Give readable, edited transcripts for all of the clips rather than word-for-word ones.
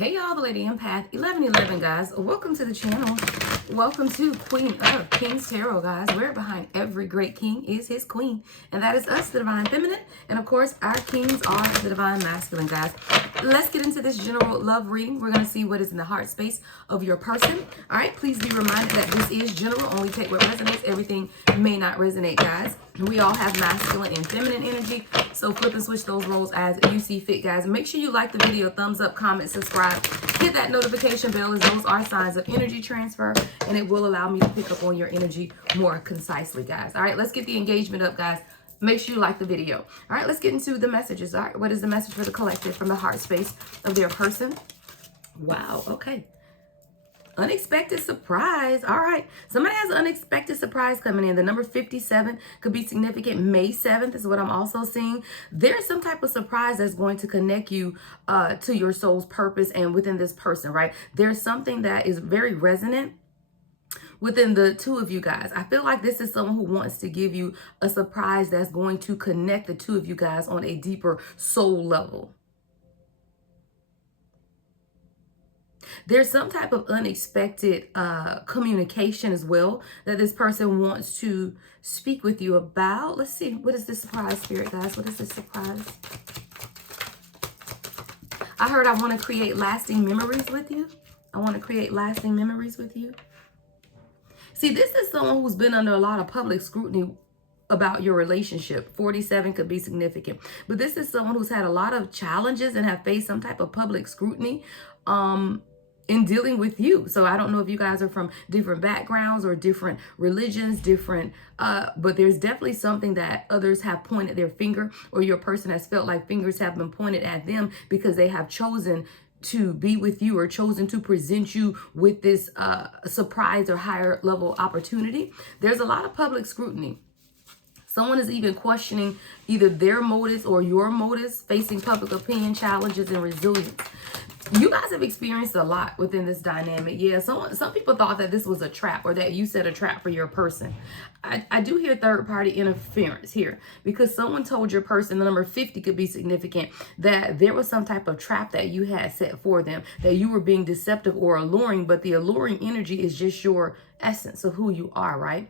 Hey y'all, the Lady Empath 1111, guys. Welcome to the channel. Welcome to Queen of Kings Tarot, guys. Where behind every great king is his queen, and that is us, the Divine Feminine, and of course our kings are the Divine Masculine, guys. Let's get into this general love reading. We're going to see what is in the heart space of your person. All right, please be reminded that this is general. Only take what resonates. Everything may not resonate, guys. We all have masculine and feminine energy, so flip and switch those roles as you see fit, guys. Make sure you like the video, thumbs up, comment, subscribe, hit that notification bell, as those are signs of energy transfer, and it will allow me to pick up on your energy more concisely, guys. All right, let's get the engagement up, guys. Make sure you like the video. All right, let's get into the messages. All right, what is the message for the collective from the heart space of their person? Wow, okay. Unexpected surprise. All right. Somebody has an unexpected surprise coming in. The number 57 could be significant. May 7th is what I'm also seeing. There's some type of surprise that's going to connect you to your soul's purpose and within this person, right? There's something that is very resonant within the two of you guys. I feel like this is someone who wants to give you a surprise that's going to connect the two of you guys on a deeper soul level. There's some type of unexpected communication as well that this person wants to speak with you about. Let's see. What is this surprise, Spirit, guys? What is this surprise? I heard I want to create lasting memories with you. I want to create lasting memories with you. See, this is someone who's been under a lot of public scrutiny about your relationship. 47 could be significant. But this is someone who's had a lot of challenges and have faced some type of public scrutiny in dealing with you. So I don't know if you guys are from different backgrounds or different religions, but there's definitely something that others have pointed their finger, or your person has felt like fingers have been pointed at them because they have chosen to be with you or chosen to present you with this surprise or higher level opportunity. There's a lot of public scrutiny. Someone is even questioning either their motives or your motives, facing public opinion challenges and resilience. You guys have experienced a lot within this dynamic. Yeah, some people thought that this was a trap, or that you set a trap for your person. I do hear third party interference here, because someone told your person, the number 50 could be significant, that there was some type of trap that you had set for them, that you were being deceptive or alluring, but the alluring energy is just your essence of who you are, right?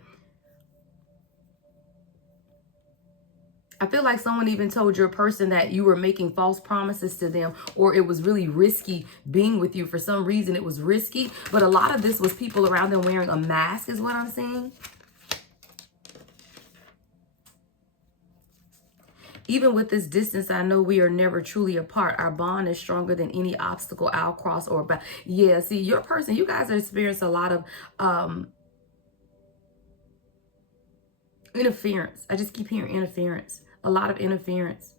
I feel like someone even told your person that you were making false promises to them, or it was really risky being with you. For some reason, it was risky, but a lot of this was people around them wearing a mask is what I'm seeing. Even with this distance, I know we are never truly apart. Our bond is stronger than any obstacle I'll cross or back. Yeah, see, your person, you guys have experienced a lot of interference. I just keep hearing interference. A lot of interference.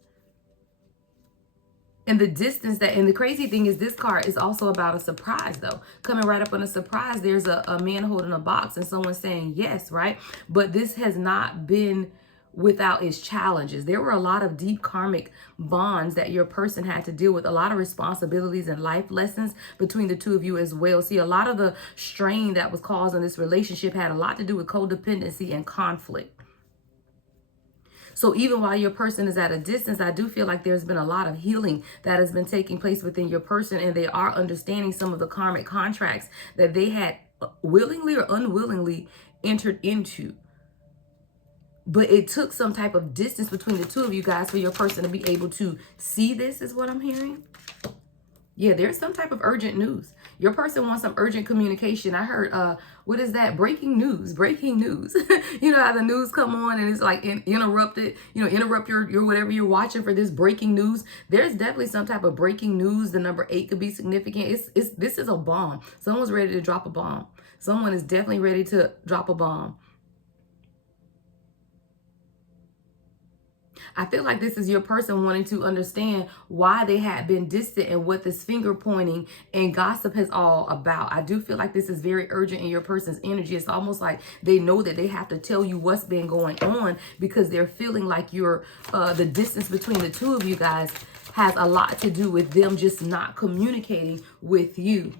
And the distance and the crazy thing is, this card is also about a surprise, though. Coming right up on a surprise, there's a man holding a box and someone saying yes, right? But this has not been without its challenges. There were a lot of deep karmic bonds that your person had to deal with, a lot of responsibilities and life lessons between the two of you as well. See, a lot of the strain that was caused in this relationship had a lot to do with codependency and conflict. So even while your person is at a distance, I do feel like there's been a lot of healing that has been taking place within your person, and they are understanding some of the karmic contracts that they had willingly or unwillingly entered into. But it took some type of distance between the two of you guys for your person to be able to see this, is what I'm hearing. Yeah, there's some type of urgent news. Your person wants some urgent communication. I heard, what is that? Breaking news, breaking news. You know how the news come on and it's like interrupted, interrupt your whatever you're watching for this breaking news. There's definitely some type of breaking news. The number 8 could be significant. This is a bomb. Someone's ready to drop a bomb. Someone is definitely ready to drop a bomb. I feel like this is your person wanting to understand why they had been distant and what this finger pointing and gossip is all about. I do feel like this is very urgent in your person's energy. It's almost like they know that they have to tell you what's been going on, because they're feeling like you're the distance between the two of you guys has a lot to do with them just not communicating with you.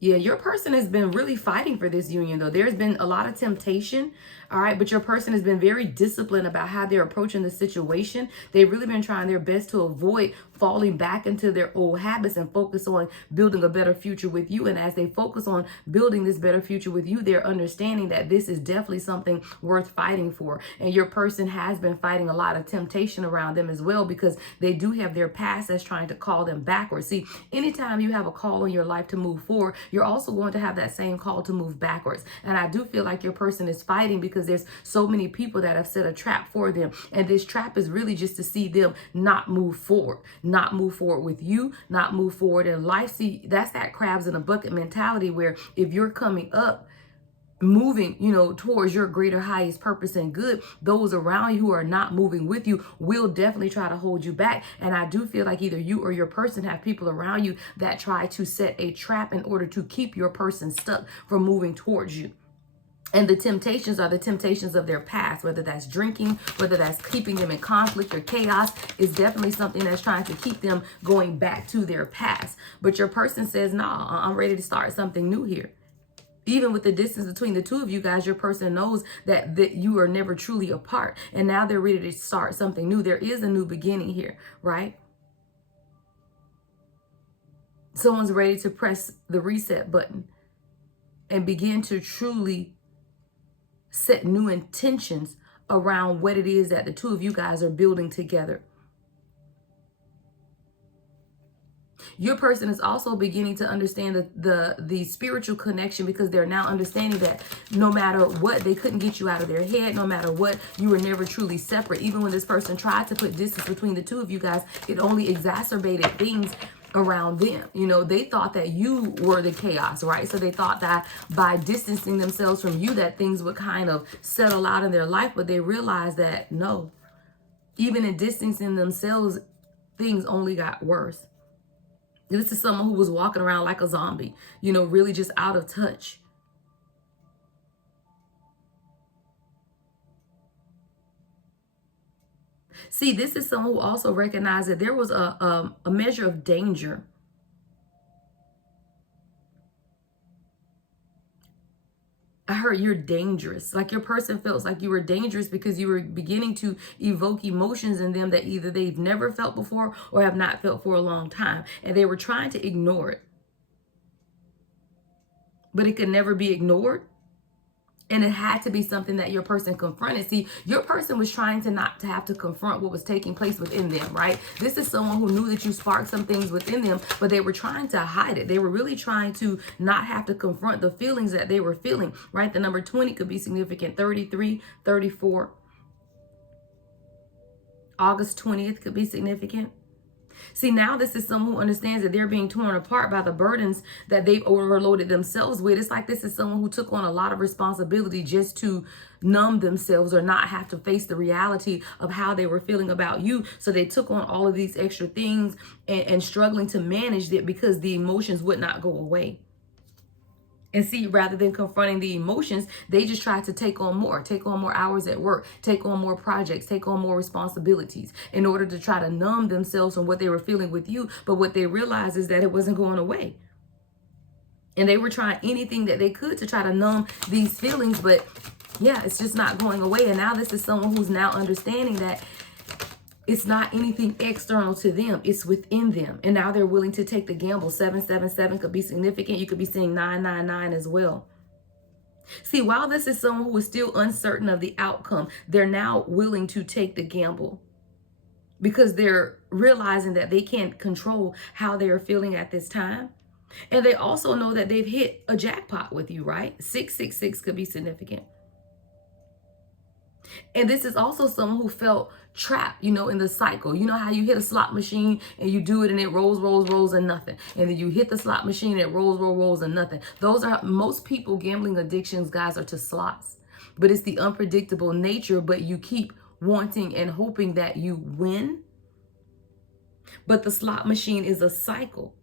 Yeah, your person has been really fighting for this union, though. There's been a lot of temptation All right. But your person has been very disciplined about how they're approaching the situation. They've really been trying their best to avoid falling back into their old habits and focus on building a better future with you. And as they focus on building this better future with you, they're understanding that this is definitely something worth fighting for. And your person has been fighting a lot of temptation around them as well, because they do have their past that's trying to call them backwards. See, anytime you have a call in your life to move forward, you're also going to have that same call to move backwards. And I do feel like your person is fighting because there's so many people that have set a trap for them. And this trap is really just to see them not move forward with you, not move forward in life. See, that's that crabs in a bucket mentality, where if you're coming up, moving, towards your greater, highest purpose and good, those around you who are not moving with you will definitely try to hold you back. And I do feel like either you or your person have people around you that try to set a trap in order to keep your person stuck from moving towards you. And the temptations are the temptations of their past, whether that's drinking, whether that's keeping them in conflict or chaos, is definitely something that's trying to keep them going back to their past. But your person says, nah, I'm ready to start something new here. Even with the distance between the two of you guys, your person knows that you are never truly apart. And now they're ready to start something new. There is a new beginning here, right? Someone's ready to press the reset button and begin to truly set new intentions around what it is that the two of you guys are building together. Your person is also beginning to understand the spiritual connection, because they're now understanding that no matter what, they couldn't get you out of their head. No matter what, you were never truly separate. Even when this person tried to put distance between the two of you guys, it only exacerbated things around them. They thought that you were the chaos, right? So they thought that by distancing themselves from you, that things would kind of settle out in their life. But they realized that no, even in distancing themselves, things only got worse. This is someone who was walking around like a zombie, really just out of touch. See, this is someone who also recognized that there was a measure of danger. I heard you're dangerous. Like your person feels like you were dangerous because you were beginning to evoke emotions in them that either they've never felt before or have not felt for a long time. And they were trying to ignore it. But it could never be ignored. And it had to be something that your person confronted. See, your person was trying to not to have to confront what was taking place within them, right? This is someone who knew that you sparked some things within them, but they were trying to hide it. They were really trying to not have to confront the feelings that they were feeling, right? The number 20 could be significant. 33, 34. August 20th could be significant. See, now this is someone who understands that they're being torn apart by the burdens that they've overloaded themselves with. It's like this is someone who took on a lot of responsibility just to numb themselves or not have to face the reality of how they were feeling about you. So they took on all of these extra things and struggling to manage it because the emotions would not go away. And see, rather than confronting the emotions, they just tried to take on more hours at work, take on more projects, take on more responsibilities in order to try to numb themselves from what they were feeling with you. But what they realized is that it wasn't going away. And they were trying anything that they could to try to numb these feelings. But yeah, it's just not going away. And now this is someone who's now understanding that it's not anything external to them. It's within them. And now they're willing to take the gamble. 777 could be significant. You could be seeing 999 as well. See, while this is someone who is still uncertain of the outcome, they're now willing to take the gamble because they're realizing that they can't control how they're feeling at this time. And they also know that they've hit a jackpot with you, right? 666 could be significant. And this is also someone who felt trapped, in the cycle. You know how you hit a slot machine and you do it and it rolls and nothing. And then you hit the slot machine and it rolls and nothing. Those are most people gambling addictions, guys, are to slots. But it's the unpredictable nature, but you keep wanting and hoping that you win. But the slot machine is a cycle.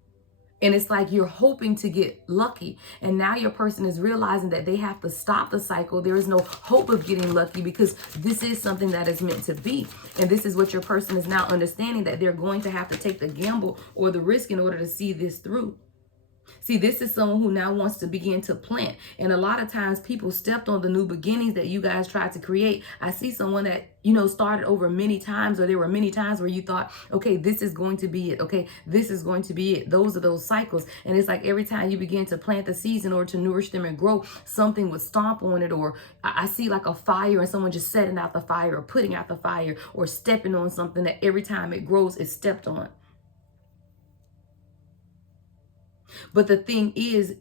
And it's like you're hoping to get lucky. And now your person is realizing that they have to stop the cycle. There is no hope of getting lucky because this is something that is meant to be. And this is what your person is now understanding, that they're going to have to take the gamble or the risk in order to see this through. See, this is someone who now wants to begin to plant. And a lot of times people stepped on the new beginnings that you guys tried to create. I see someone that, started over many times, or there were many times where you thought, okay, this is going to be it. Okay, this is going to be it. Those are those cycles. And it's like every time you begin to plant the seeds in order to nourish them and grow, something would stomp on it. Or I see like a fire and someone just setting out the fire or putting out the fire or stepping on something that every time it grows, it's stepped on. But the thing is,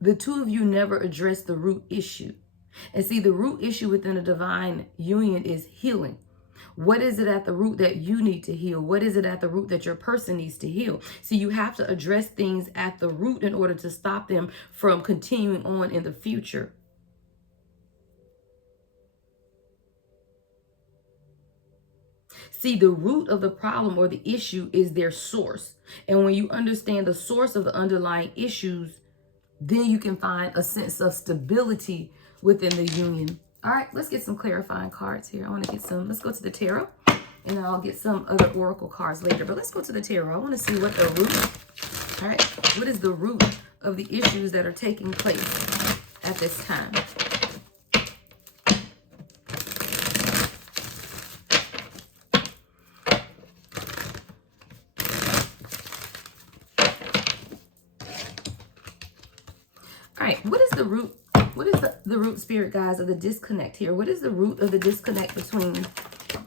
the two of you never address the root issue. And see, the root issue within a divine union is healing. What is it at the root that you need to heal? What is it at the root that your person needs to heal? See, you have to address things at the root in order to stop them from continuing on in the future. See, the root of the problem or the issue is their source. And when you understand the source of the underlying issues, then you can find a sense of stability within the union. All right, let's get some clarifying cards here. I want to get some, let's go to the tarot, and then I'll get some other oracle cards later. But let's go to the tarot. I want to see what the root, all right, what is the root of the issues that are taking place at this time? All right, what is the root? What is the root, spirit guys, of the disconnect here? What is the root of the disconnect between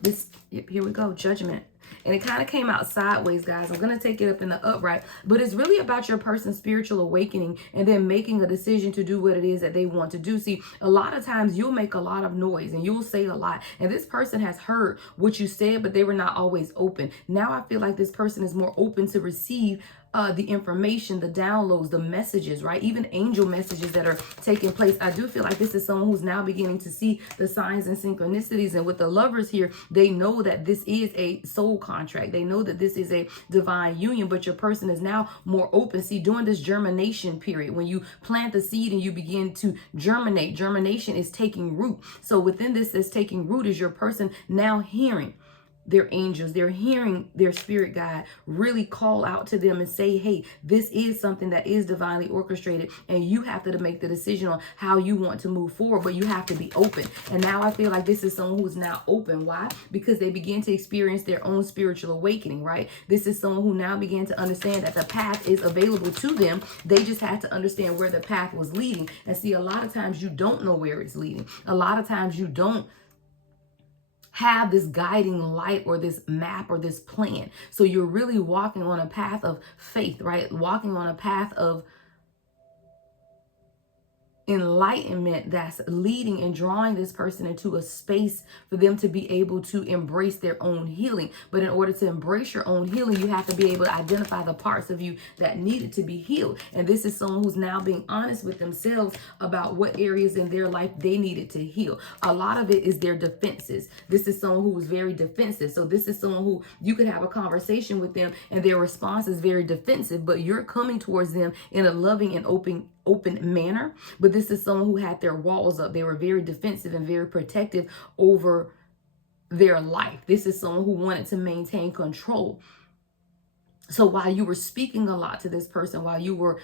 this? Yep, here we go, judgment. And it kind of came out sideways, guys. I'm going to take it up in the upright. But it's really about your person's spiritual awakening and then making a decision to do what it is that they want to do. See, a lot of times you'll make a lot of noise and you'll say a lot. And this person has heard what you said, but they were not always open. Now I feel like this person is more open to receive the information, the downloads, the messages, right? Even angel messages that are taking place. I do feel like this is someone who's now beginning to see the signs and synchronicities. And with the lovers here, they know that this is a soul contract. They know that this is a divine union, but your person is now more open. See, during this germination period, when you plant the seed and you begin to germinate, germination is taking root. So within this is taking root is your person now hearing their angels, they're hearing their spirit guide really call out to them and say, hey, this is something that is divinely orchestrated, and you have to make the decision on how you want to move forward, but you have to be open. And now I feel like this is someone who's now open. Why? Because they begin to experience their own spiritual awakening, right? This is someone who now began to understand that the path is available to them. They just had to understand where the path was leading. And see, a lot of times you don't know where it's leading. A lot of times you don't have this guiding light or this map or this plan. So you're really walking on a path of faith, right? Walking on a path of enlightenment that's leading and drawing this person into a space for them to be able to embrace their own healing. But in order to embrace your own healing, you have to be able to identify the parts of you that needed to be healed. And this is someone who's now being honest with themselves about what areas in their life they needed to heal. A lot of it is their defenses. This is someone who was very defensive. So this is someone who you could have a conversation with them and their response is very defensive, but you're coming towards them in a loving and open manner. But this is someone who had their walls up. They were very defensive and very protective over their life. This is someone who wanted to maintain control. So while you were speaking a lot to this person, while you were,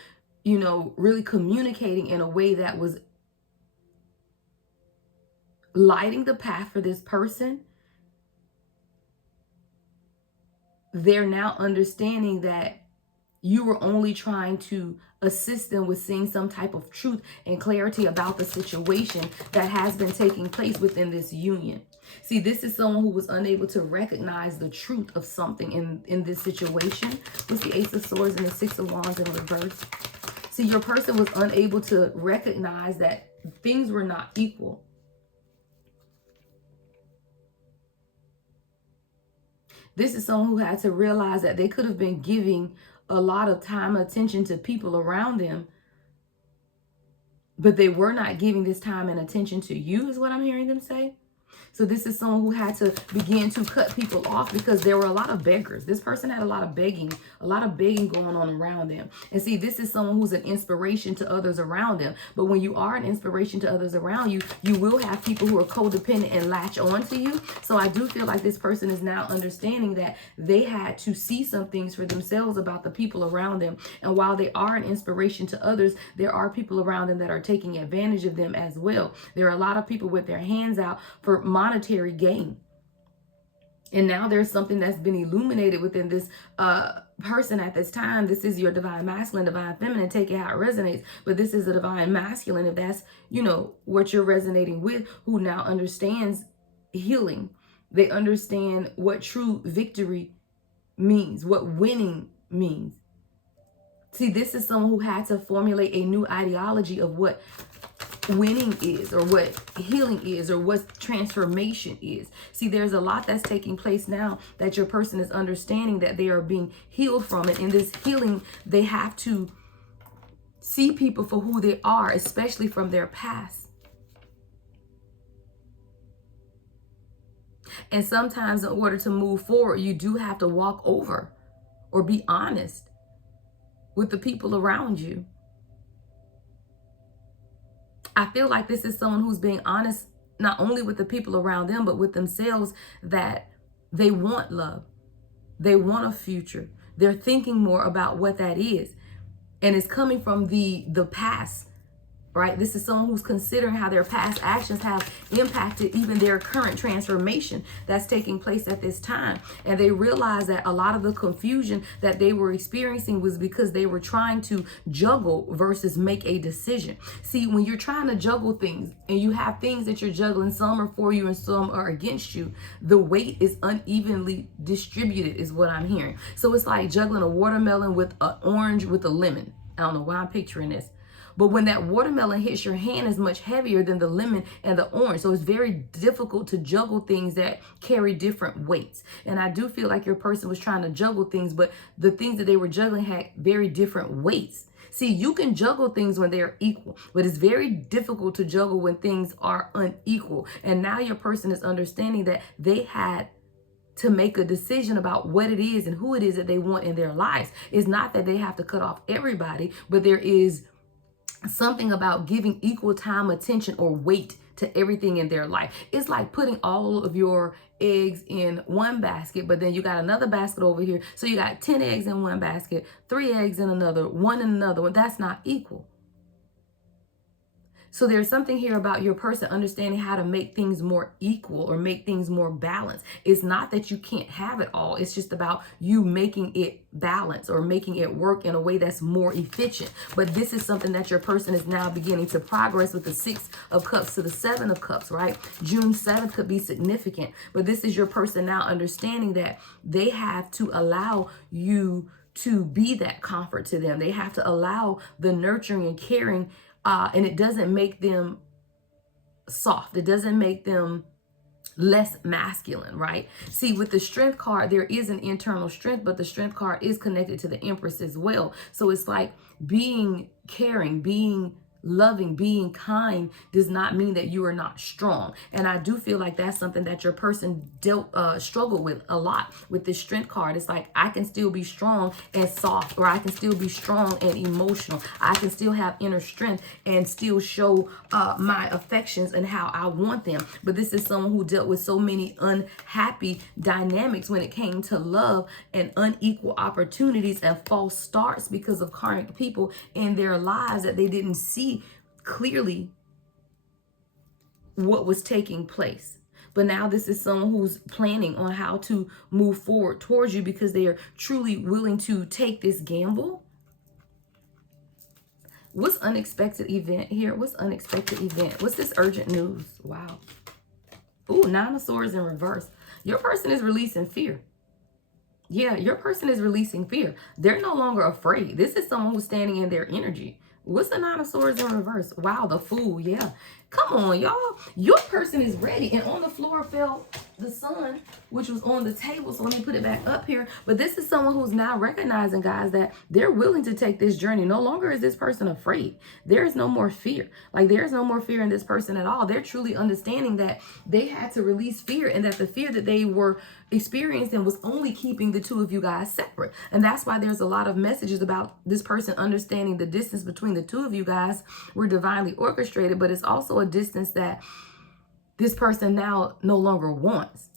really communicating in a way that was lighting the path for this person, they're now understanding that you were only trying to assist them with seeing some type of truth and clarity about the situation that has been taking place within this union. See, this is someone who was unable to recognize the truth of something in this situation. What's the Ace of Swords and the Six of Wands in reverse? See, your person was unable to recognize that things were not equal. This is someone who had to realize that they could have been giving a lot of time and attention to people around them, but they were not giving this time and attention to you, is what I'm hearing them say. So this is someone who had to begin to cut people off because there were a lot of beggars. This person had a lot of begging going on around them. And see, this is someone who's an inspiration to others around them. But when you are an inspiration to others around you, you will have people who are codependent and latch on to you. So I do feel like this person is now understanding that they had to see some things for themselves about the people around them. And while they are an inspiration to others, there are people around them that are taking advantage of them as well. There are a lot of people with their hands out for monetary gain. And now there's something that's been illuminated within this person at this time. This is your divine masculine, divine feminine. Take it how it resonates. But this is a divine masculine, if that's, what you're resonating with, who now understands healing. They understand what true victory means, what winning means. See, this is someone who had to formulate a new ideology of what winning is, or what healing is, or what transformation is. See, there's a lot that's taking place now that your person is understanding that they are being healed from. And in this healing, they have to see people for who they are, especially from their past. And sometimes in order to move forward, you do have to walk over or be honest with the people around you. I feel like this is someone who's being honest, not only with the people around them, but with themselves, that they want love. They want a future. They're thinking more about what that is. And it's coming from the past, right? This is someone who's considering how their past actions have impacted even their current transformation that's taking place at this time. And they realize that a lot of the confusion that they were experiencing was because they were trying to juggle versus make a decision. See, when you're trying to juggle things and you have things that you're juggling, some are for you and some are against you, the weight is unevenly distributed is what I'm hearing. So it's like juggling a watermelon with an orange with a lemon. I don't know why I'm picturing this. But when that watermelon hits your hand, is much heavier than the lemon and the orange. So it's very difficult to juggle things that carry different weights. And I do feel like your person was trying to juggle things, but the things that they were juggling had very different weights. See, you can juggle things when they're equal, but it's very difficult to juggle when things are unequal. And now your person is understanding that they had to make a decision about what it is and who it is that they want in their lives. It's not that they have to cut off everybody, but there is something about giving equal time, attention, or weight to everything in their life. It's like putting all of your eggs in one basket, but then you got another basket over here. So you got 10 eggs in one basket, 3 eggs in another, 1 in another one. That's not equal. So there's something here about your person understanding how to make things more equal or make things more balanced. It's not that you can't have it all. It's just about you making it balance or making it work in a way that's more efficient. But this is something that your person is now beginning to progress with the 6 of Cups to the 7 of Cups, right? June 7th could be significant, but this is your person now understanding that they have to allow you to be that comfort to them. They have to allow the nurturing and caring, and it doesn't make them soft. It doesn't make them less masculine, right? See, with the Strength card, there is an internal strength, but the Strength card is connected to the Empress as well. So it's like being caring, being loving, being kind does not mean that you are not strong. And I do feel like that's something that your person struggled with a lot with this Strength card. It's like, I can still be strong and soft, or I can still be strong and emotional. I can still have inner strength and still show my affections and how I want them. But this is someone who dealt with so many unhappy dynamics when it came to love and unequal opportunities and false starts because of karmic people in their lives that they didn't see clearly what was taking place. But now this is someone who's planning on how to move forward towards you because they are truly willing to take this gamble. What's unexpected event here? What's unexpected event? What's this urgent news? Wow. Ooh, 9 of Swords in reverse. Your person is releasing fear. Yeah, your person is releasing fear. They're no longer afraid. This is someone who's standing in their energy. What's the 9 of Swords in reverse? Wow, the Fool. Yeah. Come on, y'all. Your person is ready. And on the floor fell the sun, which was on the table. So let me put it back up here. But this is someone who's now recognizing, guys, that they're willing to take this journey. No longer is this person afraid. There is no more fear. Like, there's no more fear in this person at all. They're truly understanding that they had to release fear, and that the fear that they were experiencing was only keeping the two of you guys separate. And that's why there's a lot of messages about this person understanding the distance between the two of you guys were divinely orchestrated, but it's also a distance that this person now no longer wants.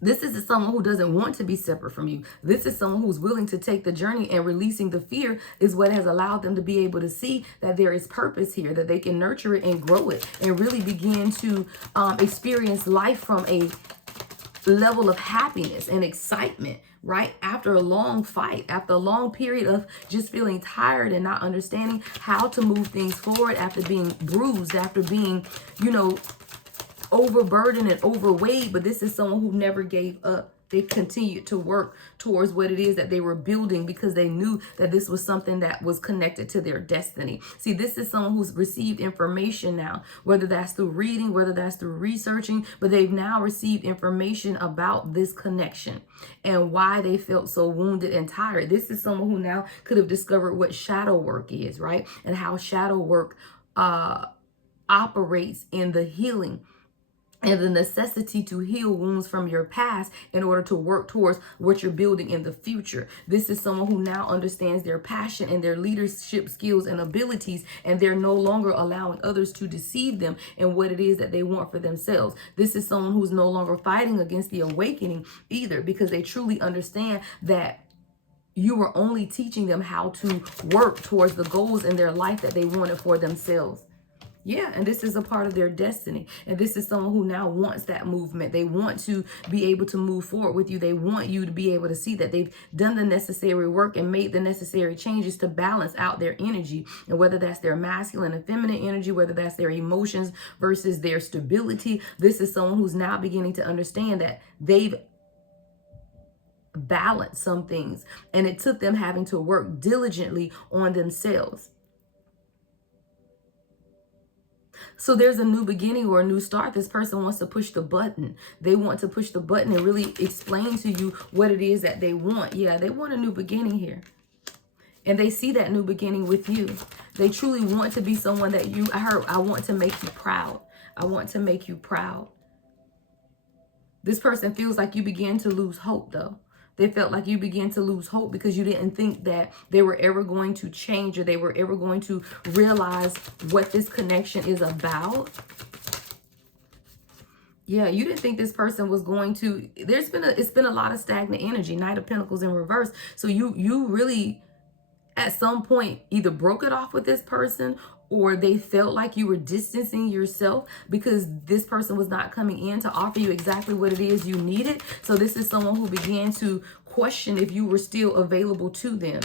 This is someone who doesn't want to be separate from you. This is someone who's willing to take the journey, and releasing the fear is what has allowed them to be able to see that there is purpose here, that they can nurture it and grow it and really begin to experience life from a level of happiness and excitement, right? After a long fight, after a long period of just feeling tired and not understanding how to move things forward, after being bruised, after being, overburdened and overweight. But this is someone who never gave up. They continued to work towards what it is that they were building, because they knew that this was something that was connected to their destiny. See, this is someone who's received information now, whether that's through reading, whether that's through researching, but they've now received information about this connection and why they felt so wounded and tired. This is someone who now could have discovered what shadow work is, right? And how shadow work operates in the healing and the necessity to heal wounds from your past in order to work towards what you're building in the future. This is someone who now understands their passion and their leadership skills and abilities, and they're no longer allowing others to deceive them in what it is that they want for themselves. This is someone who's no longer fighting against the awakening either, because they truly understand that you were only teaching them how to work towards the goals in their life that they wanted for themselves. Yeah, and this is a part of their destiny. And this is someone who now wants that movement. They want to be able to move forward with you. They want you to be able to see that they've done the necessary work and made the necessary changes to balance out their energy. And whether that's their masculine and feminine energy, whether that's their emotions versus their stability, this is someone who's now beginning to understand that they've balanced some things, and it took them having to work diligently on themselves. So there's a new beginning or a new start. This person wants to push the button. They want to push the button and really explain to you what it is that they want. Yeah, they want a new beginning here. And they see that new beginning with you. They truly want to be someone that I want to make you proud. I want to make you proud. This person feels like you began to lose hope, though. They felt like you began to lose hope because you didn't think that they were ever going to change, or they were ever going to realize what this connection is about. Yeah, you didn't think this person was going to, it's been a lot of stagnant energy, Knight of Pentacles in reverse. So you really at some point either broke it off with this person, or they felt like you were distancing yourself because this person was not coming in to offer you exactly what it is you needed. So this is someone who began to question if you were still available to them.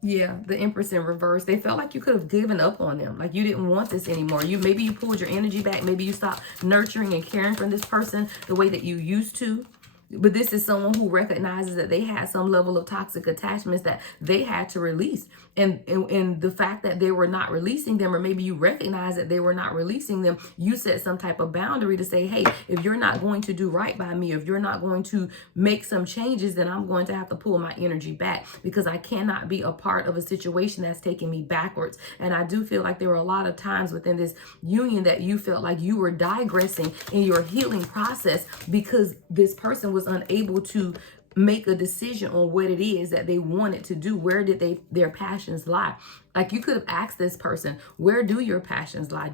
Yeah, the Empress in reverse. They felt like you could have given up on them, like you didn't want this anymore. Maybe you pulled your energy back. Maybe you stopped nurturing and caring for this person the way that you used to. But this is someone who recognizes that they had some level of toxic attachments that they had to release. And the fact that they were not releasing them, or maybe you recognize that they were not releasing them, you set some type of boundary to say, hey, if you're not going to do right by me, if you're not going to make some changes, then I'm going to have to pull my energy back, because I cannot be a part of a situation that's taking me backwards. And I do feel like there were a lot of times within this union that you felt like you were digressing in your healing process because this person was unable to make a decision on what it is that they wanted to do. Where did their passions lie? Like, you could have asked this person, where do your passions lie?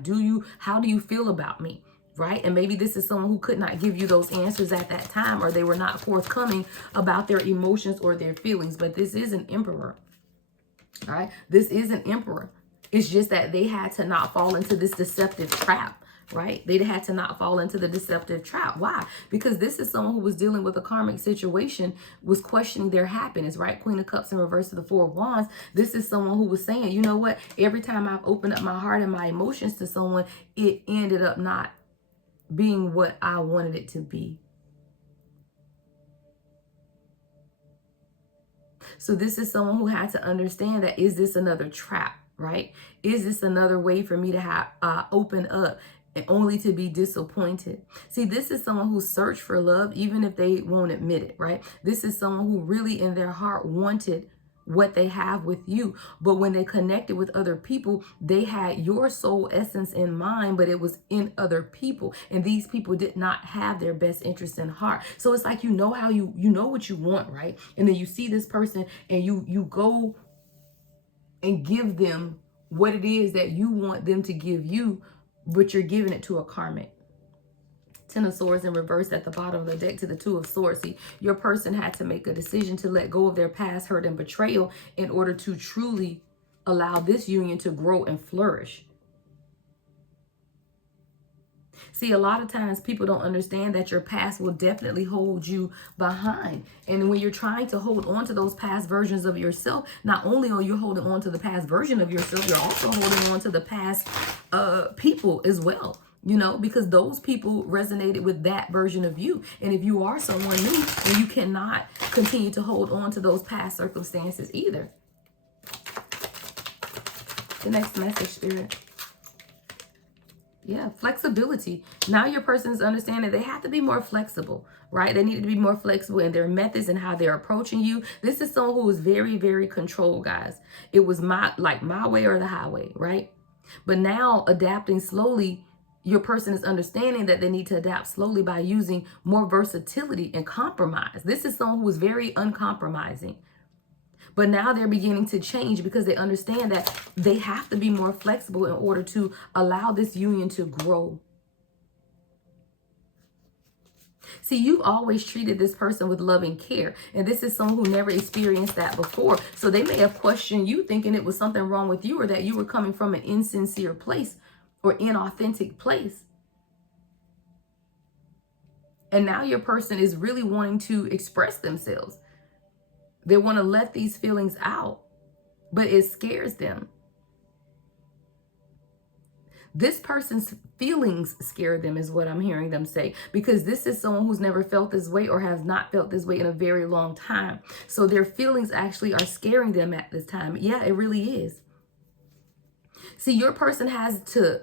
How do you feel about me? Right? And maybe this is someone who could not give you those answers at that time, or they were not forthcoming about their emotions or their feelings. But this is an emperor. All right? This is an emperor. It's just that they had to not fall into this deceptive trap. Right? They had to not fall into the deceptive trap. Why? Because this is someone who was dealing with a karmic situation, was questioning their happiness, right? Queen of Cups in reverse to the Four of Wands. This is someone who was saying, you know what? Every time I've opened up my heart and my emotions to someone, it ended up not being what I wanted it to be. So this is someone who had to understand that, is this another trap, right? Is this another way for me to have open up and only to be disappointed. See, this is someone who searched for love, even if they won't admit it, right? This is someone who really in their heart wanted what they have with you. But when they connected with other people, they had your soul essence in mind, but it was in other people. And these people did not have their best interest in heart. So it's like, you know how you know what you want, right? And then you see this person and you go and give them what it is that you want them to give you, but you're giving it to a karmic. Ten of Swords in reverse at the bottom of the deck to the Two of Swords. See, your person had to make a decision to let go of their past hurt and betrayal in order to truly allow this union to grow and flourish. See, a lot of times people don't understand that your past will definitely hold you behind. And when you're trying to hold on to those past versions of yourself, not only are you holding on to the past version of yourself, you're also holding on to the past people as well. You know, because those people resonated with that version of you. And if you are someone new, then you cannot continue to hold on to those past circumstances either. The next message, Spirit. Yeah, flexibility. Now your person is understanding they have to be more flexible, right? They need to be more flexible in their methods and how they're approaching you. This is someone who is very, very controlled, guys. It was my way or the highway, right? But now adapting slowly, your person is understanding that they need to adapt slowly by using more versatility and compromise. This is someone who is very uncompromising. But now they're beginning to change because they understand that they have to be more flexible in order to allow this union to grow. See, you've always treated this person with love and care. And this is someone who never experienced that before. So they may have questioned you, thinking it was something wrong with you or that you were coming from an insincere place or inauthentic place. And now your person is really wanting to express themselves. They want to let these feelings out, but it scares them. This person's feelings scare them is what I'm hearing them say, because this is someone who's never felt this way or has not felt this way in a very long time. So their feelings actually are scaring them at this time. Yeah, it really is. See, your person has to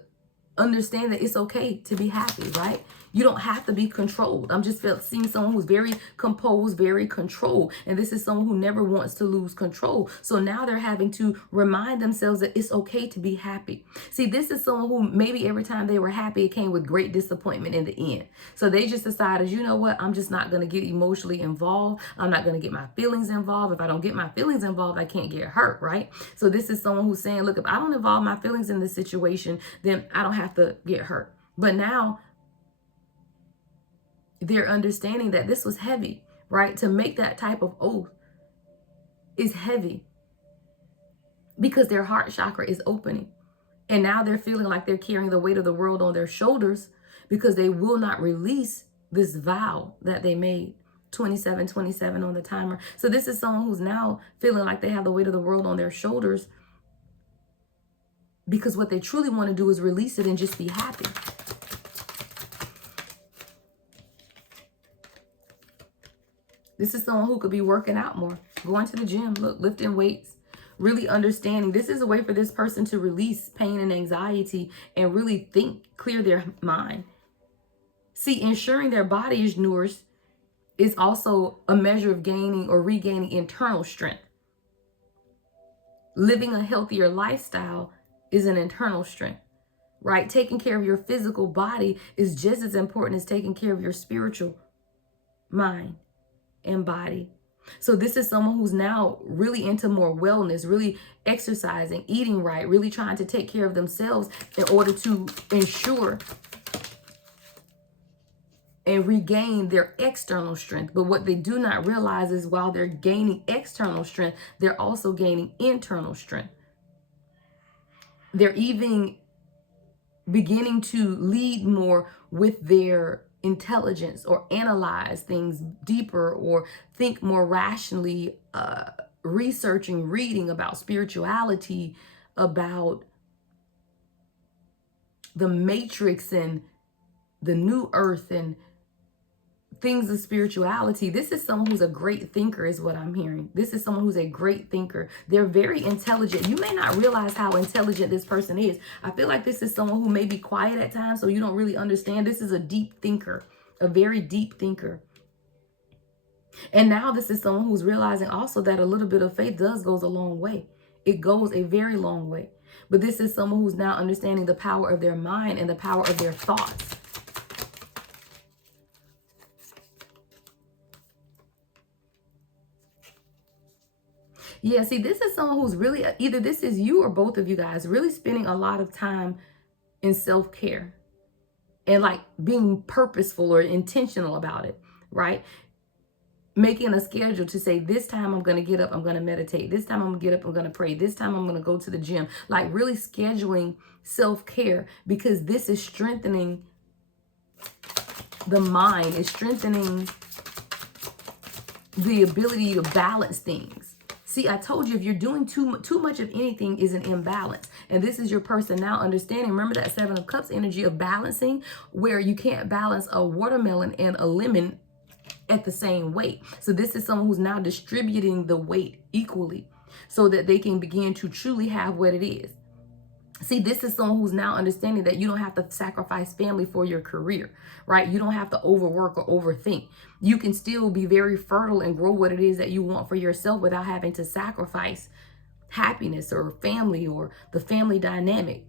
understand that it's okay to be happy, right? You don't have to be controlled. I'm just seeing someone who's very composed, very controlled. And this is someone who never wants to lose control. So now they're having to remind themselves that it's okay to be happy. See, this is someone who maybe every time they were happy, it came with great disappointment in the end. So they just decided, you know what? I'm just not going to get emotionally involved. I'm not going to get my feelings involved. If I don't get my feelings involved, I can't get hurt, right? So this is someone who's saying, look, if I don't involve my feelings in this situation, then I don't have to get hurt. But now they're understanding that this was heavy, right? To make that type of oath is heavy because their heart chakra is opening. And now they're feeling like they're carrying the weight of the world on their shoulders because they will not release this vow that they made. 27 on the timer. So this is someone who's now feeling like they have the weight of the world on their shoulders because what they truly want to do is release it and just be happy. This is someone who could be working out more, going to the gym, lifting weights, really understanding. This is a way for this person to release pain and anxiety and really think, clear their mind. See, ensuring their body is nourished is also a measure of gaining or regaining internal strength. Living a healthier lifestyle is an internal strength, right? Taking care of your physical body is just as important as taking care of your spiritual mind and body. So this is someone who's now really into more wellness, really exercising, eating right, really trying to take care of themselves in order to ensure and regain their external strength. But what they do not realize is while they're gaining external strength, they're also gaining internal strength. They're even beginning to lead more with their intelligence or analyze things deeper or think more rationally, researching, reading about spirituality, about the matrix and the new earth, and things of spirituality. This is someone who's a great thinker is what I'm hearing. This is someone who's a great thinker. They're very intelligent. You may not realize how intelligent this person is. I feel like this is someone who may be quiet at times, so you don't really understand. This is a deep thinker, a very deep thinker. And now this is someone who's realizing also that a little bit of faith goes a long way. It goes a very long way. But this is someone who's now understanding the power of their mind and the power of their thoughts. Yeah, see, this is someone who's really, either this is you or both of you guys, really spending a lot of time in self-care and like being purposeful or intentional about it, right? Making a schedule to say, this time I'm going to get up, I'm going to meditate. This time I'm going to get up, I'm going to pray. This time I'm going to go to the gym. Like really scheduling self-care, because this is strengthening the mind. It's strengthening the ability to balance things. See, I told you, if you're doing too much of anything is an imbalance. And this is your person now understanding. Remember that Seven of Cups energy of balancing, where you can't balance a watermelon and a lemon at the same weight. So this is someone who's now distributing the weight equally so that they can begin to truly have what it is. See, this is someone who's now understanding that you don't have to sacrifice family for your career, right? You don't have to overwork or overthink. You can still be very fertile and grow what it is that you want for yourself without having to sacrifice happiness or family or the family dynamic.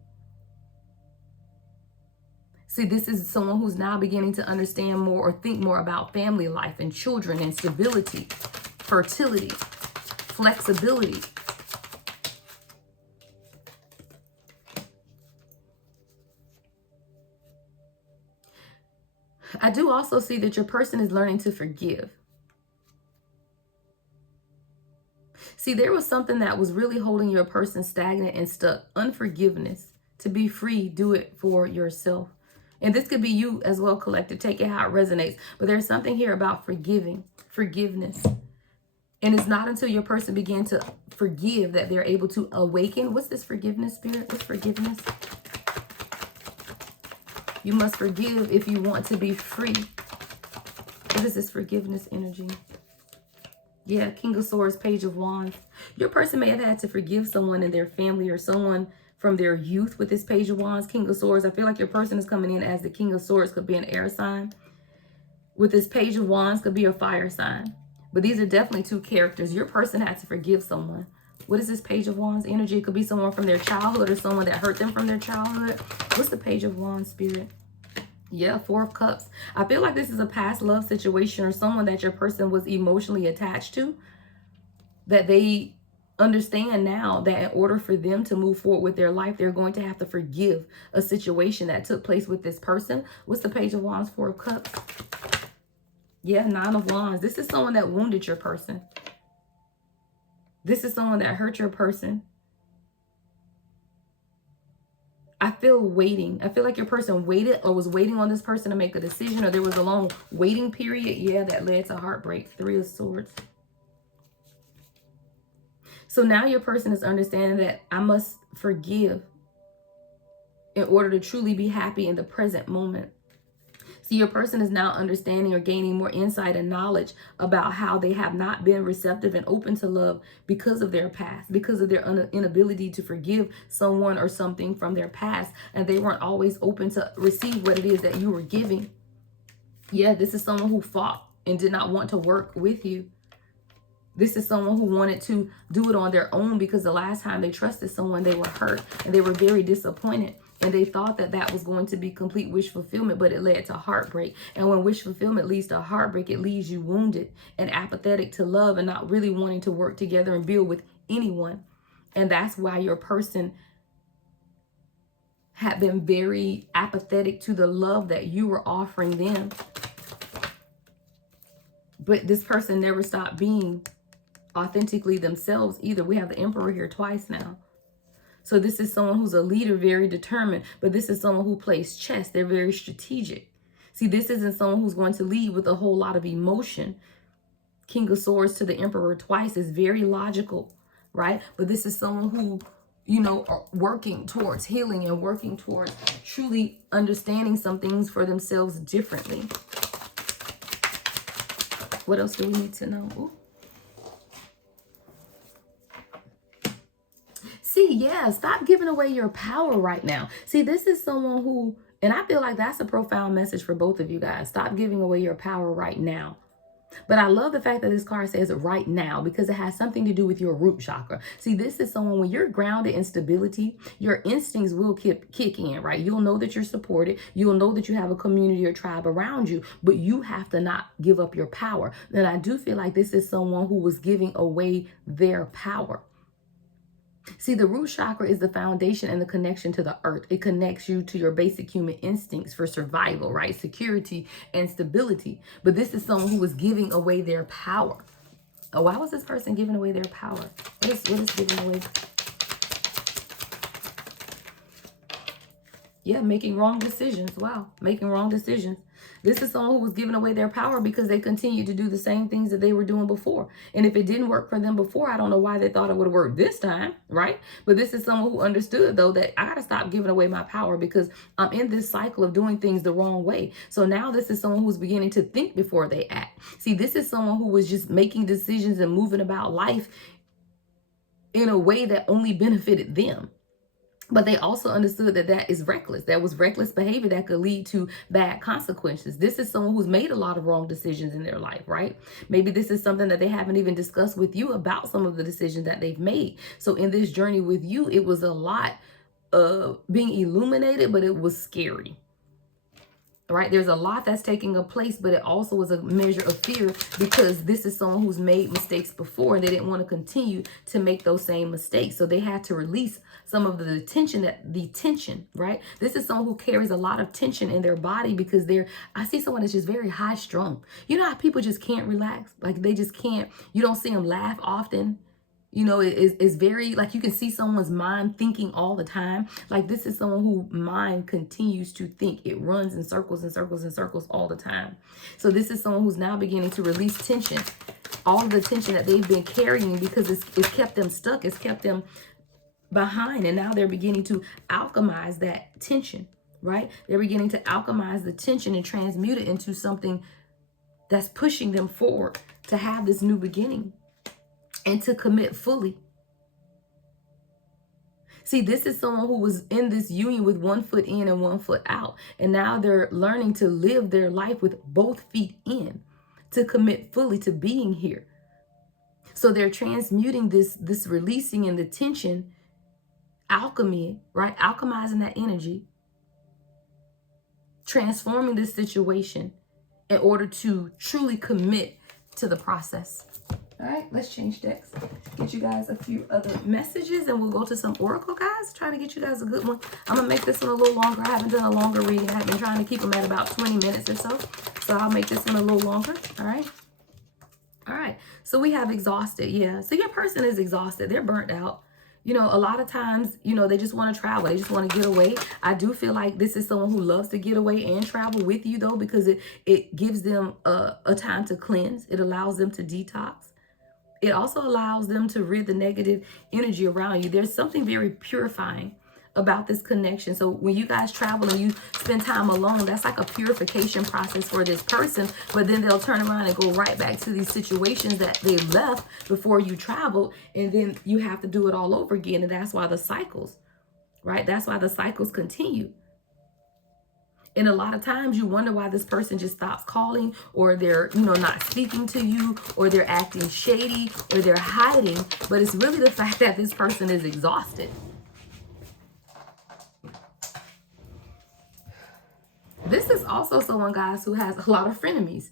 See, this is someone who's now beginning to understand more or think more about family life and children and stability, fertility, flexibility. I do also see that your person is learning to forgive. See, there was something that was really holding your person stagnant and stuck. Unforgiveness. To be free, do it for yourself. And this could be you as well, collective. Take it how it resonates. But there's something here about forgiveness. And it's not until your person begins to forgive that they're able to awaken. What's this forgiveness, spirit? What's forgiveness? You must forgive if you want to be free. What is this forgiveness energy? Yeah, King of Swords, Page of Wands. Your person may have had to forgive someone in their family or someone from their youth with this Page of Wands, King of Swords. I feel like your person is coming in as the King of Swords, could be an air sign. With this Page of Wands, could be a fire sign. But these are definitely two characters. Your person had to forgive someone. What is this Page of Wands energy? It could be someone from their childhood or someone that hurt them from their childhood. What's the Page of Wands, spirit? Yeah, Four of Cups. I feel like this is a past love situation or someone that your person was emotionally attached to, that they understand now that in order for them to move forward with their life, they're going to have to forgive a situation that took place with this person. What's the Page of Wands, Four of Cups? Yeah, Nine of Wands. This is someone that wounded your person. This is someone that hurt your person. I feel waiting. I feel like your person waited or was waiting on this person to make a decision, or there was a long waiting period. Yeah, that led to heartbreak. Three of Swords. So now your person is understanding that I must forgive in order to truly be happy in the present moment. See, your person is now understanding or gaining more insight and knowledge about how they have not been receptive and open to love because of their past, because of their inability to forgive someone or something from their past. And they weren't always open to receive what it is that you were giving. Yeah, this is someone who fought and did not want to work with you. This is someone who wanted to do it on their own because the last time they trusted someone, they were hurt and they were very disappointed. And they thought that that was going to be complete wish fulfillment, but it led to heartbreak. And when wish fulfillment leads to heartbreak, it leaves you wounded and apathetic to love and not really wanting to work together and build with anyone. And that's why your person had been very apathetic to the love that you were offering them. But this person never stopped being authentically themselves either. We have the Emperor here twice now. So this is someone who's a leader, very determined, but this is someone who plays chess. They're very strategic. See, this isn't someone who's going to lead with a whole lot of emotion. King of Swords to the Emperor twice is very logical, right? But this is someone who, you know, are working towards healing and working towards truly understanding some things for themselves differently. What else do we need to know? Ooh. See, yeah, stop giving away your power right now. See, this is someone who, and I feel like that's a profound message for both of you guys. Stop giving away your power right now. But I love the fact that this card says right now because it has something to do with your root chakra. See, this is someone when you're grounded in stability, your instincts will kick in, right? You'll know that you're supported. You'll know that you have a community or tribe around you, but you have to not give up your power. And I do feel like this is someone who was giving away their power. See, the root chakra is the foundation and the connection to the earth. It connects you to your basic human instincts for survival, right? Security and stability. But this is someone who was giving away their power. Oh, why was this person giving away their power? What is giving away? Yeah, making wrong decisions. Wow, making wrong decisions. This is someone who was giving away their power because they continued to do the same things that they were doing before. And if it didn't work for them before, I don't know why they thought it would have worked this time, right? But this is someone who understood, though, that I got to stop giving away my power because I'm in this cycle of doing things the wrong way. So now this is someone who's beginning to think before they act. See, this is someone who was just making decisions and moving about life in a way that only benefited them. But they also understood that that is reckless. That was reckless behavior that could lead to bad consequences. This is someone who's made a lot of wrong decisions in their life, right? Maybe this is something that they haven't even discussed with you about some of the decisions that they've made. So in this journey with you, it was a lot of being illuminated, but it was scary. Right? There's a lot that's taking a place, but it also was a measure of fear because this is someone who's made mistakes before and they didn't want to continue to make those same mistakes. So they had to release some of the tension, right? This is someone who carries a lot of tension in their body because I see someone that's just very high strung. You know how people just can't relax? Like they just can't, you don't see them laugh often. You know, it's very, like you can see someone's mind thinking all the time. Like this is someone whose mind continues to think. It runs in circles and circles and circles all the time. So this is someone who's now beginning to release tension. All of the tension that they've been carrying because it's kept them stuck. It's kept them behind. And now they're beginning to alchemize that tension, right? They're beginning to alchemize the tension and transmute it into something that's pushing them forward to have this new beginning. And to commit fully. See, this is someone who was in this union with 1 foot in and 1 foot out. And now they're learning to live their life with both feet in, to commit fully to being here. So they're transmuting this releasing and the tension, alchemy, right? Alchemizing that energy, transforming this situation in order to truly commit to the process. All right, let's change decks. Get you guys a few other messages and we'll go to some oracle, guys. Trying to get you guys a good one. I'm going to make this one a little longer. I haven't done a longer reading. I've been trying to keep them at about 20 minutes or so. So I'll make this one a little longer. All right. All right. So we have exhausted. Yeah. So your person is exhausted. They're burnt out. You know, a lot of times, you know, they just want to travel. They just want to get away. I do feel like this is someone who loves to get away and travel with you, though, because it gives them a time to cleanse. It allows them to detox. It also allows them to rid the negative energy around you. There's something very purifying about this connection. So when you guys travel and you spend time alone, that's like a purification process for this person. But then they'll turn around and go right back to these situations that they left before you traveled. And then you have to do it all over again. And that's why the cycles, right? That's why the cycles continue. And a lot of times you wonder why this person just stops calling, or they're, you know, not speaking to you, or they're acting shady, or they're hiding. But it's really the fact that this person is exhausted. This is also someone, guys, who has a lot of frenemies.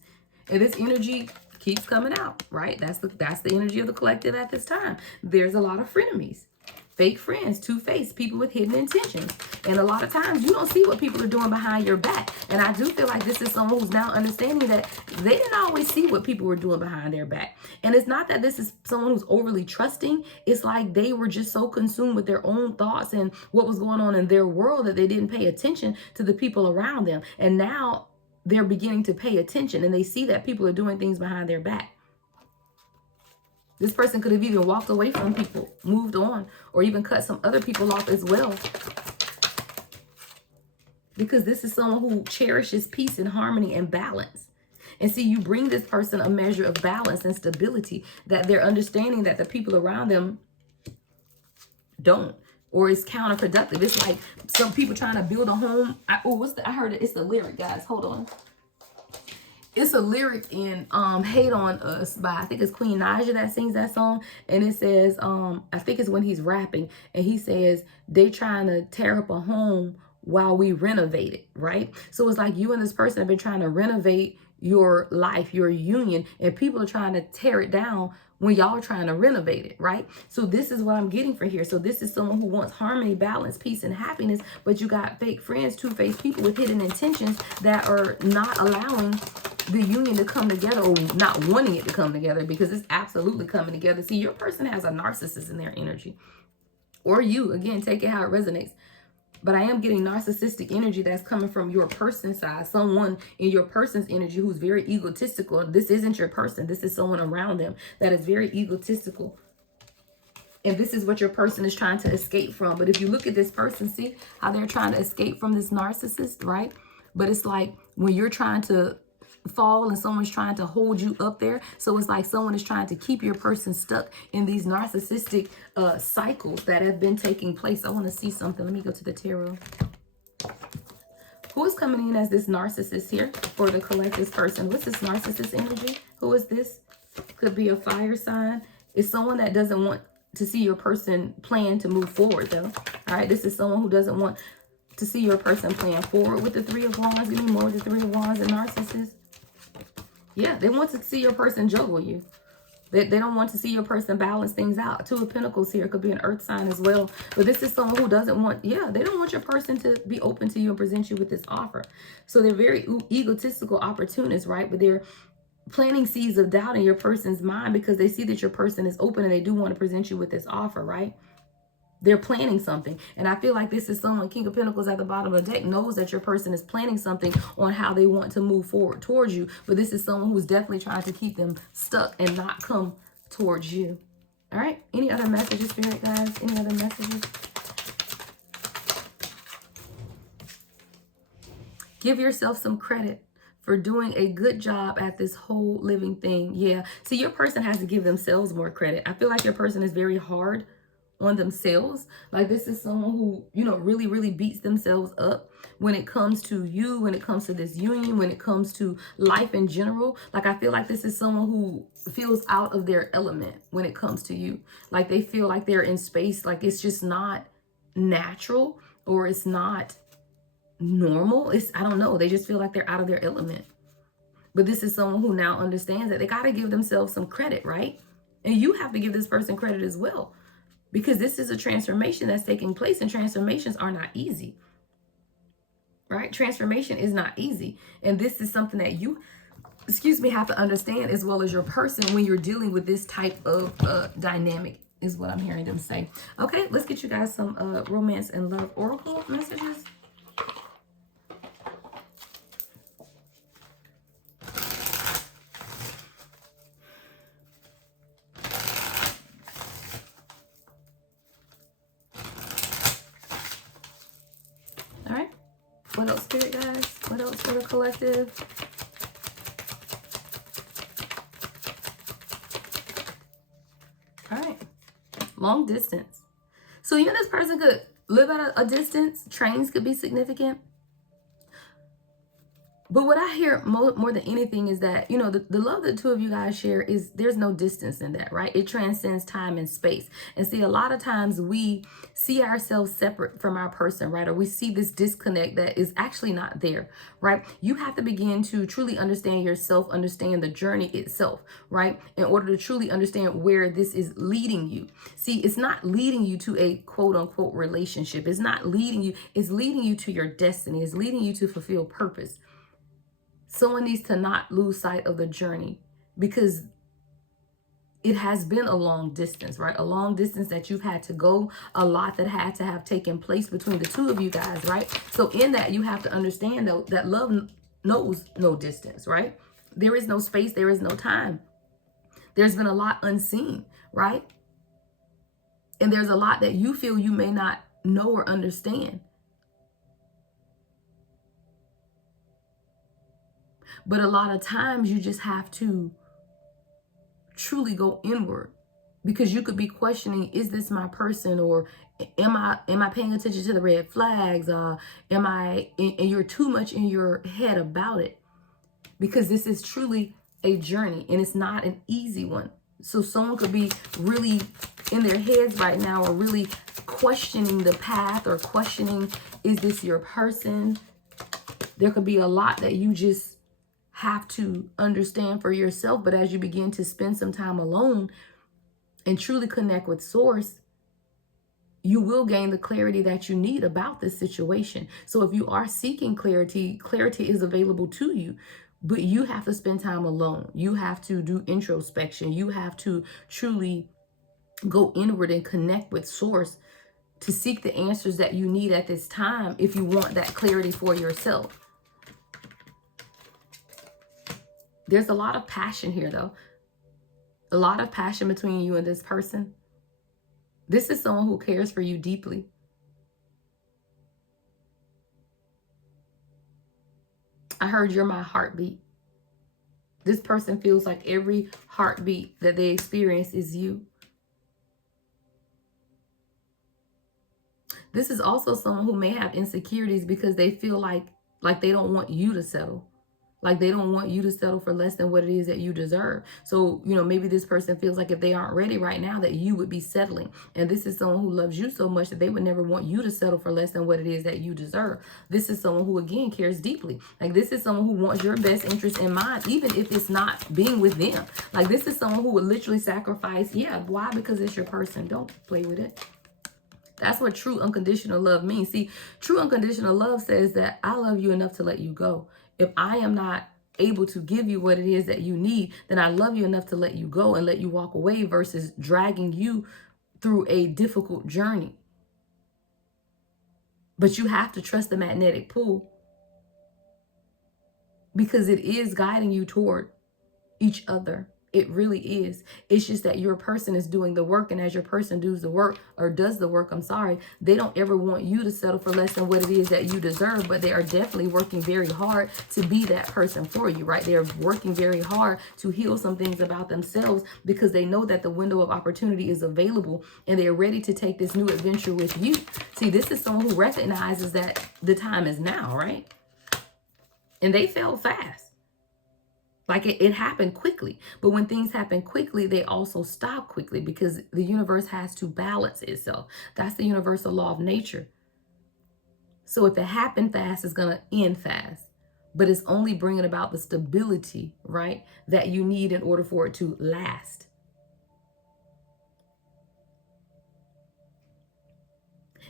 And this energy keeps coming out, right? That's the energy of the collective at this time. There's a lot of frenemies. Fake friends, two-faced, people with hidden intentions. And a lot of times you don't see what people are doing behind your back. And I do feel like this is someone who's now understanding that they didn't always see what people were doing behind their back. And it's not that this is someone who's overly trusting. It's like they were just so consumed with their own thoughts and what was going on in their world that they didn't pay attention to the people around them. And now they're beginning to pay attention and they see that people are doing things behind their back. This person could have even walked away from people, moved on, or even cut some other people off as well. Because this is someone who cherishes peace and harmony and balance. And see, you bring this person a measure of balance and stability, that they're understanding that the people around them don't, or it's counterproductive. It's like some people trying to build a home. I heard it. It's the lyric, guys. Hold on. It's a lyric in Hate on Us by, I think it's Queen Naija that sings that song. And it says, I think it's when he's rapping, and he says, they trying to tear up a home while we renovate it, right? So it's like you and this person have been trying to renovate your life, your union, and people are trying to tear it down when y'all are trying to renovate it, right? So this is what I'm getting for here. So this is someone who wants harmony, balance, peace, and happiness, but you got fake friends, two-faced people with hidden intentions that are not allowing the union to come together, or not wanting it to come together, because it's absolutely coming together. See, your person has a narcissist in their energy, or you, again, take it how it resonates. But I am getting narcissistic energy that's coming from your person's side. Someone in your person's energy who's very egotistical. This isn't your person. This is someone around them that is very egotistical. And this is what your person is trying to escape from. But if you look at this person, see how they're trying to escape from this narcissist, right? But it's like when you're trying to fall and someone's trying to hold you up there. So it's like someone is trying to keep your person stuck in these narcissistic cycles that have been taking place. I want to see something. Let me go to the tarot. Who is coming in as this narcissist here for the collective person? What's this narcissist energy? Who is this? Could be a fire sign. It's someone that doesn't want to see your person plan to move forward, though. All right, this is someone who doesn't want to see your person plan forward with the Three of Wands. Give me more with the Three of Wands and narcissists. Yeah, they want to see your person juggle you. They don't want to see your person balance things out. Two of Pentacles here could be an earth sign as well. But this is someone who doesn't want, they don't want your person to be open to you and present you with this offer. So they're very egotistical opportunists, right? But they're planting seeds of doubt in your person's mind because they see that your person is open and they do want to present you with this offer, right? They're planning something. And I feel like this is someone, King of Pentacles at the bottom of the deck, knows that your person is planning something on how they want to move forward towards you. But this is someone who's definitely trying to keep them stuck and not come towards you. All right. Any other messages, Spirit guys? Any other messages? Give yourself some credit for doing a good job at this whole living thing. Yeah. See, your person has to give themselves more credit. I feel like your person is very hard on themselves. Like this is someone who, really, really beats themselves up when it comes to you, when it comes to this union, when it comes to life in general. Like I feel like this is someone who feels out of their element when it comes to you. Like they feel like they're in space, like it's just not natural or it's not normal. I don't know. They just feel like they're out of their element. But this is someone who now understands that they got to give themselves some credit, right? And you have to give this person credit as well. Because this is a transformation that's taking place, and transformations are not easy, right? Transformation is not easy. And this is something that you, have to understand as well as your person when you're dealing with this type of dynamic is what I'm hearing them say. Okay, let's get you guys some romance and love oracle messages. What else, Spirit guys? What else for the collective? All right. Long distance. So you and this person could live at a distance. Trains could be significant. But what I hear more than anything is that, the love that two of you guys share is there's no distance in that, right? It transcends time and space. And see, a lot of times we see ourselves separate from our person, right? Or we see this disconnect that is actually not there, right? You have to begin to truly understand yourself, understand the journey itself, right? In order to truly understand where this is leading you. See, it's not leading you to a quote unquote relationship. It's not leading you. It's leading you to your destiny. It's leading you to fulfill purpose. Someone needs to not lose sight of the journey because it has been a long distance, right? A long distance that you've had to go, a lot that had to have taken place between the two of you guys, right? So in that, you have to understand though that love knows no distance, right? There is no space, there is no time. There's been a lot unseen, right? And there's a lot that you feel you may not know or understand. But a lot of times you just have to truly go inward, because you could be questioning, is this my person? Or am I paying attention to the red flags? And you're too much in your head about it, because this is truly a journey and it's not an easy one. So someone could be really in their heads right now, or really questioning the path, or questioning, is this your person? There could be a lot that you just have to understand for yourself. But as you begin to spend some time alone and truly connect with source, you will gain the clarity that you need about this situation. So if you are seeking clarity, clarity is available to you, but you have to spend time alone. You have to do introspection. You have to truly go inward and connect with source to seek the answers that you need at this time, if you want that clarity for yourself. There's a lot of passion here, though. A lot of passion between you and this person. This is someone who cares for you deeply. I heard you're my heartbeat. This person feels like every heartbeat that they experience is you. This is also someone who may have insecurities because they feel like they don't want you to settle. Like they don't want you to settle for less than what it is that you deserve. So, maybe this person feels like if they aren't ready right now, that you would be settling. And this is someone who loves you so much that they would never want you to settle for less than what it is that you deserve. This is someone who, again, cares deeply. Like this is someone who wants your best interest in mind, even if it's not being with them. Like this is someone who would literally sacrifice. Yeah, why? Because it's your person. Don't play with it. That's what true unconditional love means. See, true unconditional love says that I love you enough to let you go. If I am not able to give you what it is that you need, then I love you enough to let you go and let you walk away, versus dragging you through a difficult journey. But you have to trust the magnetic pull, because it is guiding you toward each other. It really is. It's just that your person is doing the work, and as your person does the work, they don't ever want you to settle for less than what it is that you deserve, but they are definitely working very hard to be that person for you, right? They're working very hard to heal some things about themselves, because they know that the window of opportunity is available and they're ready to take this new adventure with you. See, this is someone who recognizes that the time is now, right? And they fell fast. Like it happened quickly. But when things happen quickly, they also stop quickly, because the universe has to balance itself. That's the universal law of nature. So if it happened fast, it's going to end fast. But it's only bringing about the stability, right, that you need in order for it to last.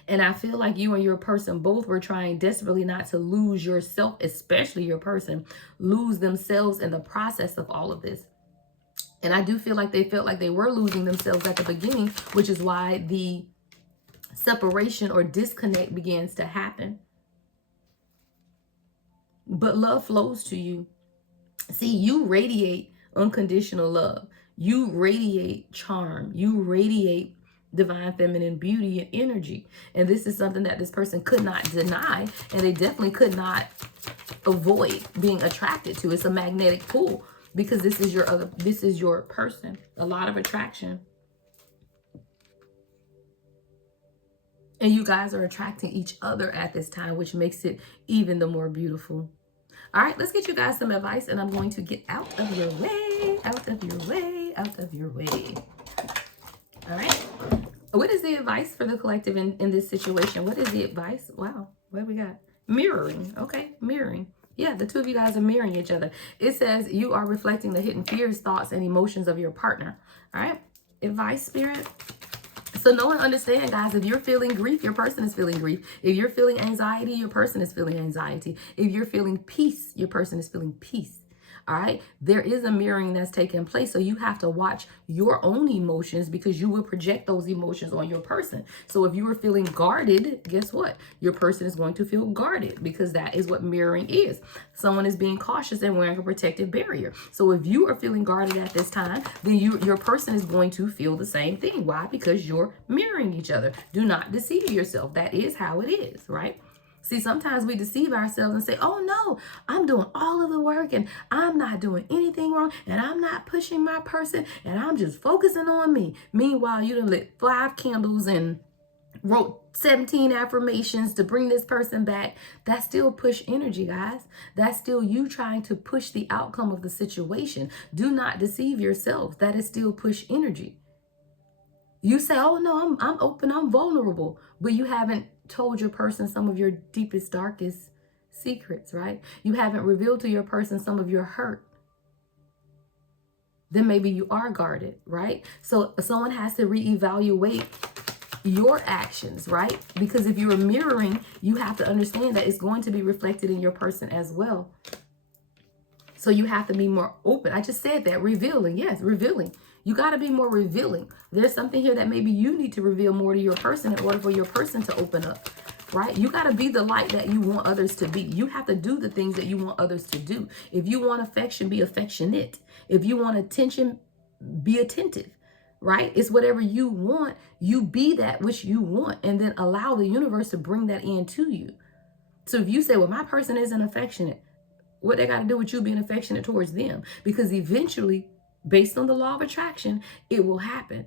And I feel like you and your person both were trying desperately not to lose yourself, especially your person, lose themselves in the process of all of this. And I do feel like they felt like they were losing themselves at the beginning, which is why the separation or disconnect begins to happen. But love flows to you. See, you radiate unconditional love. You radiate charm. You radiate divine feminine beauty and energy. And this is something that this person could not deny, and they definitely could not avoid being attracted to. It's a magnetic pull, because this is your person. A lot of attraction. And you guys are attracting each other at this time, which makes it even the more beautiful. All right, let's get you guys some advice, and I'm going to get out of your way, out of your way, out of your way. All right. What is the advice for the collective in this situation? What is the advice? Wow. What do we got? Mirroring. Okay. Mirroring. Yeah, the two of you guys are mirroring each other. It says you are reflecting the hidden fears, thoughts, and emotions of your partner. All right. Advice, spirit. So know and understand, guys, if you're feeling grief, your person is feeling grief. If you're feeling anxiety, your person is feeling anxiety. If you're feeling peace, your person is feeling peace. All right. There is a mirroring that's taking place. So you have to watch your own emotions, because you will project those emotions on your person. So if you were feeling guarded, guess what? Your person is going to feel guarded, because that is what mirroring is. Someone is being cautious and wearing a protective barrier. So if you are feeling guarded at this time, then your person is going to feel the same thing. Why? Because you're mirroring each other. Do not deceive yourself. That is how it is, right? See, sometimes we deceive ourselves and say, oh no, I'm doing all of the work and I'm not doing anything wrong and I'm not pushing my person and I'm just focusing on me. Meanwhile, you done lit 5 candles and wrote 17 affirmations to bring this person back. That's still push energy, guys. That's still you trying to push the outcome of the situation. Do not deceive yourself. That is still push energy. You say, oh no, I'm open, I'm vulnerable, but you haven't told your person some of your deepest, darkest secrets, right? You haven't revealed to your person some of your hurt. Then maybe you are guarded, right? So someone has to reevaluate your actions, right? Because if you're mirroring, you have to understand that it's going to be reflected in your person as well. So you have to be more open. I just said that, revealing. Yes, revealing. You got to be more revealing. There's something here that maybe you need to reveal more to your person in order for your person to open up, right? You got to be the light that you want others to be. You have to do the things that you want others to do. If you want affection, be affectionate. If you want attention, be attentive, right? It's whatever you want. You be that which you want, and then allow the universe to bring that into you. So if you say, well, my person isn't affectionate, what they got to do with you being affectionate towards them? Because eventually, based on the law of attraction, it will happen.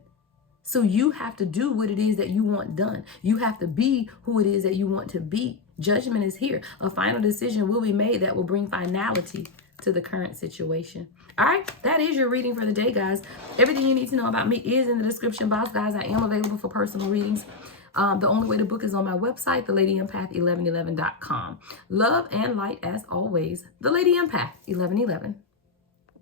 So you have to do what it is that you want done. You have to be who it is that you want to be. Judgment is here. A final decision will be made that will bring finality to the current situation. All right, that is your reading for the day, guys. Everything you need to know about me is in the description box, guys. I am available for personal readings. The only way to book is on my website, thelady1111.com. Love and light as always. The Lady Empath 1111.